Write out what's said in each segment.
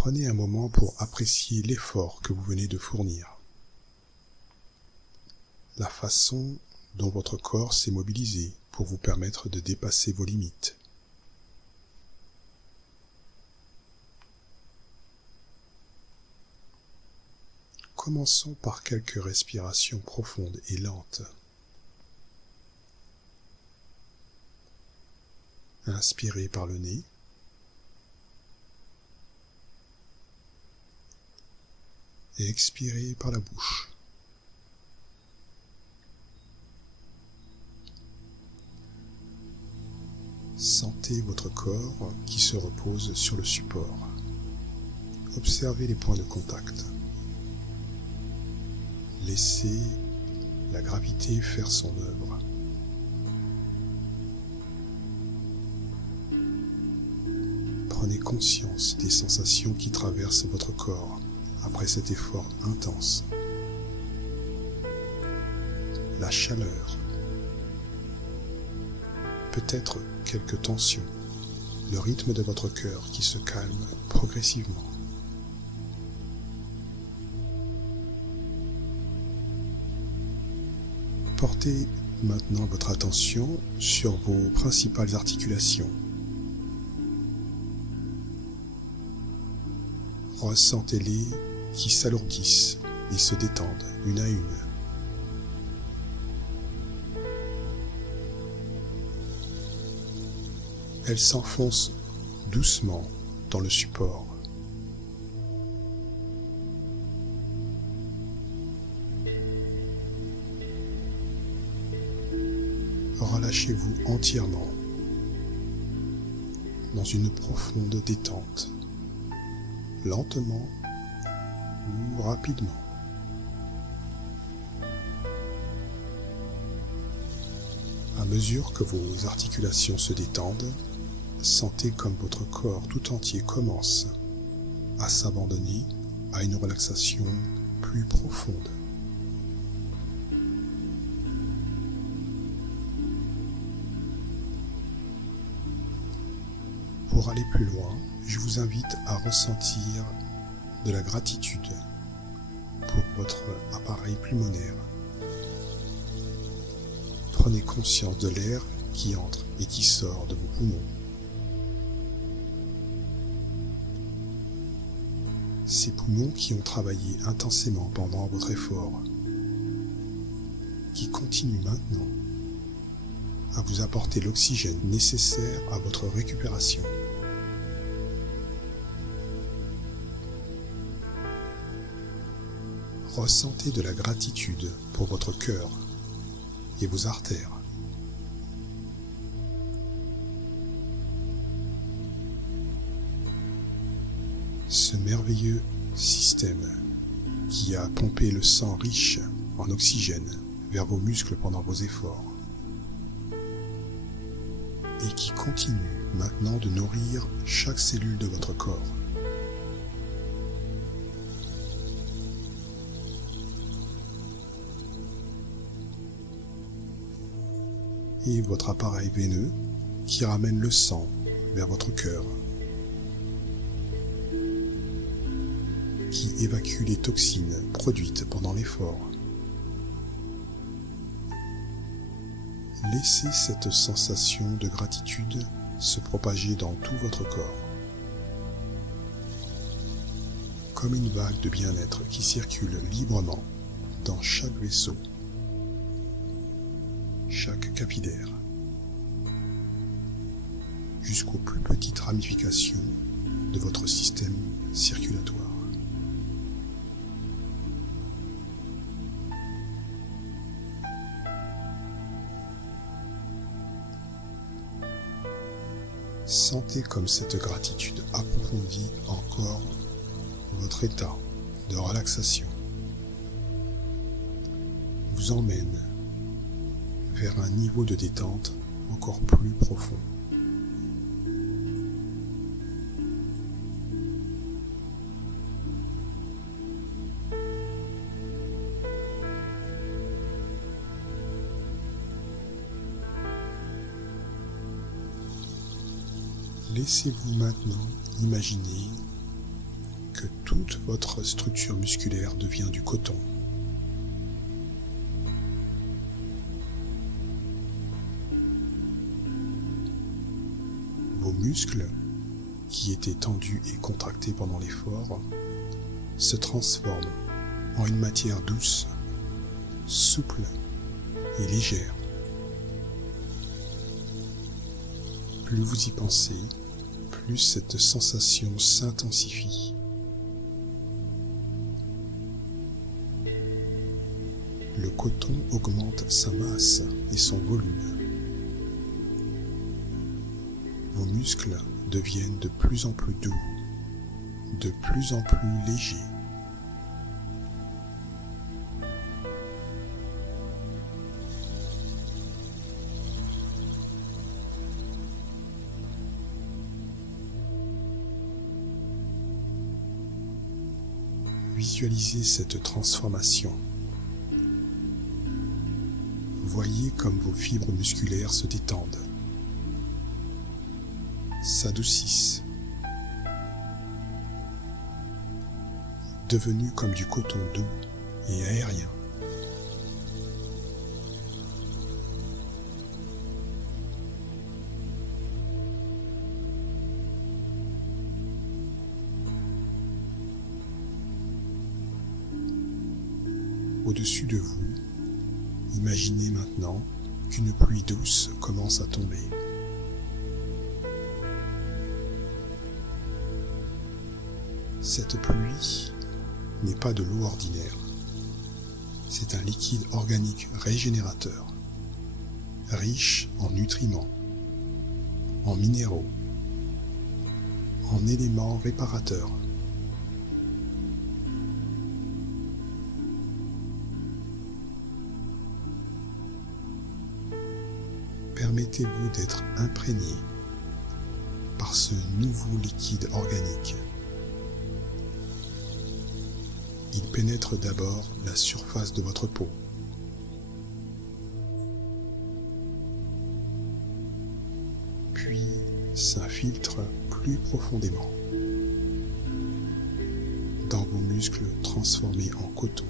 Prenez un moment pour apprécier l'effort que vous venez de fournir, la façon dont votre corps s'est mobilisé pour vous permettre de dépasser vos limites. Commençons par quelques respirations profondes et lentes. Inspirez par le nez. Et expirez par la bouche. Sentez votre corps qui se repose sur le support. Observez les points de contact. Laissez la gravité faire son œuvre. Prenez conscience des sensations qui traversent votre corps après cet effort intense. La chaleur, peut-être quelques tensions, le rythme de votre cœur qui se calme progressivement. Portez maintenant votre attention sur vos principales articulations. Ressentez-les qui s'alourdissent et se détendent une à une. Elles s'enfoncent doucement dans le support. Relâchez-vous entièrement dans une profonde détente, lentement ou rapidement. À mesure que vos articulations se détendent, sentez comme votre corps tout entier commence à s'abandonner à une relaxation plus profonde. Pour aller plus loin, je vous invite à ressentir de la gratitude pour votre appareil pulmonaire. Prenez conscience de l'air qui entre et qui sort de vos poumons. Ces poumons qui ont travaillé intensément pendant votre effort, qui continuent maintenant à vous apporter l'oxygène nécessaire à votre récupération. Ressentez de la gratitude pour votre cœur et vos artères. Ce merveilleux système qui a pompé le sang riche en oxygène vers vos muscles pendant vos efforts et qui continue maintenant de nourrir chaque cellule de votre corps. Et votre appareil veineux qui ramène le sang vers votre cœur, qui évacue les toxines produites pendant l'effort. Laissez cette sensation de gratitude se propager dans tout votre corps, comme une vague de bien-être qui circule librement dans chaque vaisseau, chaque capillaire, jusqu'aux plus petites ramifications de votre système circulatoire. Sentez comme cette gratitude approfondit encore votre état de relaxation, vous emmène vers un niveau de détente encore plus profond. Laissez-vous maintenant imaginer que toute votre structure musculaire devient du coton. Vos muscles, qui étaient tendus et contractés pendant l'effort, se transforment en une matière douce, souple et légère. Plus vous y pensez, plus cette sensation s'intensifie. Le coton augmente sa masse et son volume. Vos muscles deviennent de plus en plus doux, de plus en plus légers. Visualisez cette transformation. Voyez comme vos fibres musculaires se détendent, s'adoucissent, devenus comme du coton doux et aérien. Au-dessus de vous, imaginez maintenant qu'une pluie douce commence à tomber. Cette pluie n'est pas de l'eau ordinaire. C'est un liquide organique régénérateur, riche en nutriments, en minéraux, en éléments réparateurs. Permettez-vous d'être imprégné par ce nouveau liquide organique. Il pénètre d'abord la surface de votre peau. Puis s'infiltre plus profondément dans vos muscles transformés en coton,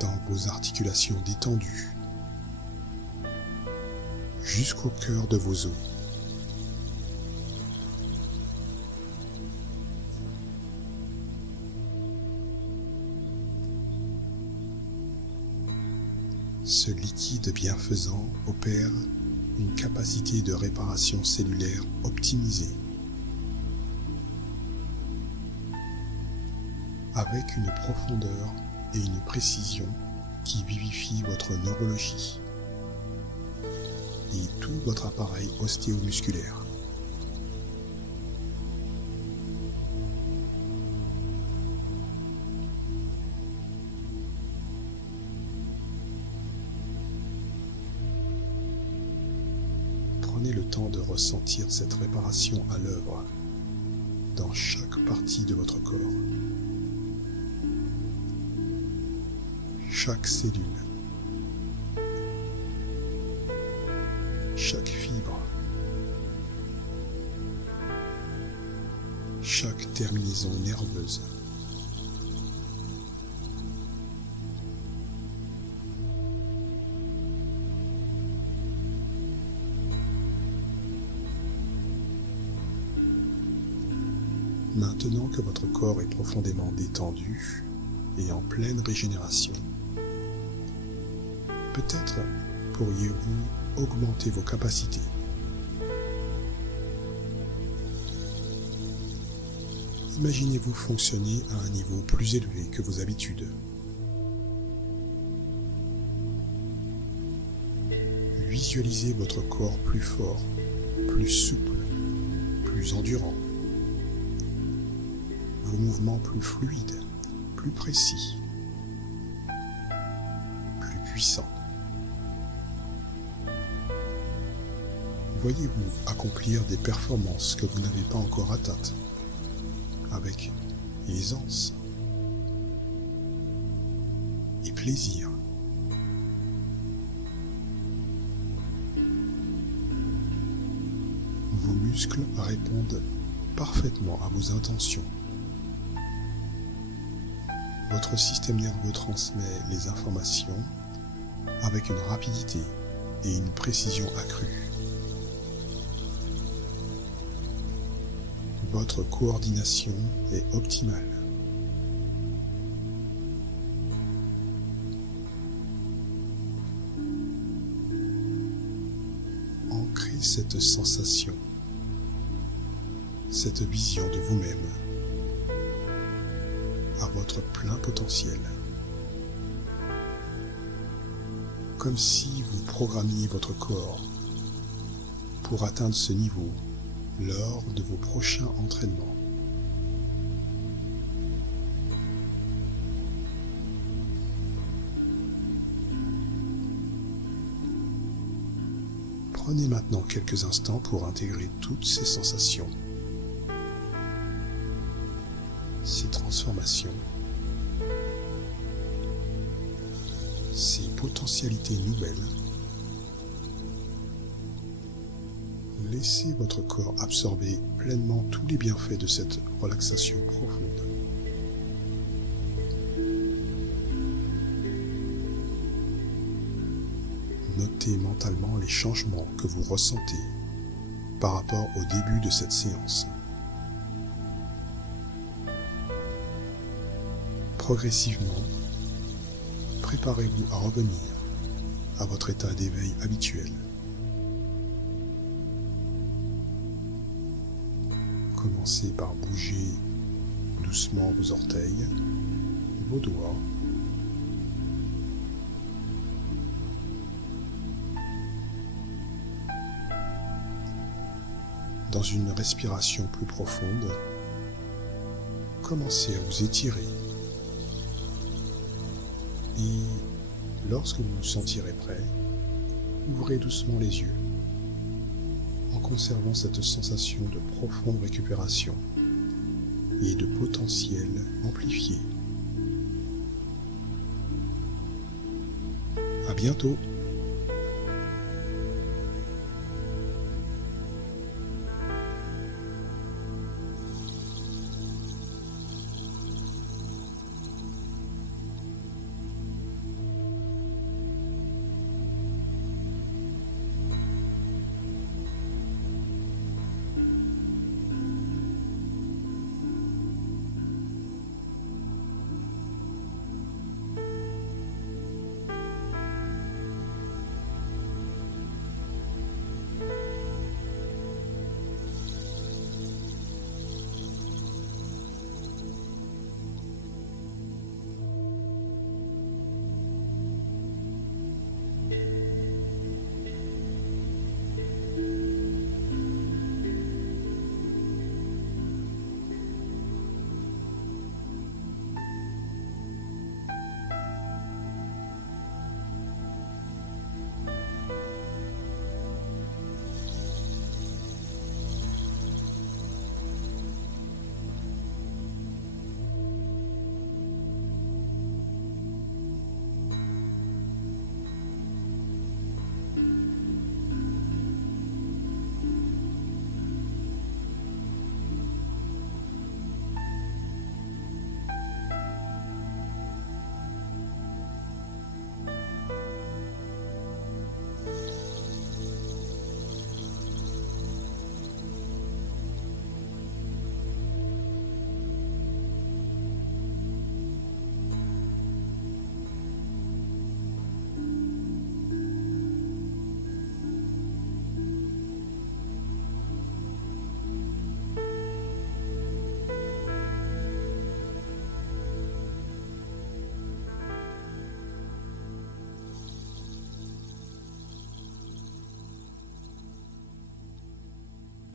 dans vos articulations détendues, jusqu'au cœur de vos os. Ce liquide bienfaisant opère une capacité de réparation cellulaire optimisée, avec une profondeur et une précision qui vivifie votre neurologie et tout votre appareil ostéomusculaire. Prenez le temps de ressentir cette réparation à l'œuvre dans chaque partie de votre corps. Chaque cellule, chaque fibre, chaque terminaison nerveuse. Maintenant que votre corps est profondément détendu et en pleine régénération, peut-être pourriez-vous augmenter vos capacités. Imaginez-vous fonctionner à un niveau plus élevé que vos habitudes. Visualisez votre corps plus fort, plus souple, plus endurant. Vos mouvements plus fluides, plus précis, plus puissants. Voyez-vous accomplir des performances que vous n'avez pas encore atteintes, avec aisance et plaisir. Vos muscles muscles répondent parfaitement à vos intentions. Votre système nerveux transmet les informations avec une rapidité et une précision accrue. Votre coordination est optimale. Ancrez cette sensation, cette vision de vous-même à votre plein potentiel, comme si vous programmiez votre corps pour atteindre ce niveau lors de vos prochains entraînements. Prenez maintenant quelques instants pour intégrer toutes ces sensations, ces transformations, ces potentialités nouvelles. Laissez votre corps absorber pleinement tous les bienfaits de cette relaxation profonde. Notez mentalement les changements que vous ressentez par rapport au début de cette séance. Progressivement, préparez-vous à revenir à votre état d'éveil habituel. Commencez par bouger doucement vos orteils, vos doigts, dans une respiration plus profonde, commencez à vous étirer. Et lorsque vous vous sentirez prêt, ouvrez doucement les yeux, en conservant cette sensation de profonde récupération et de potentiel amplifié. À bientôt!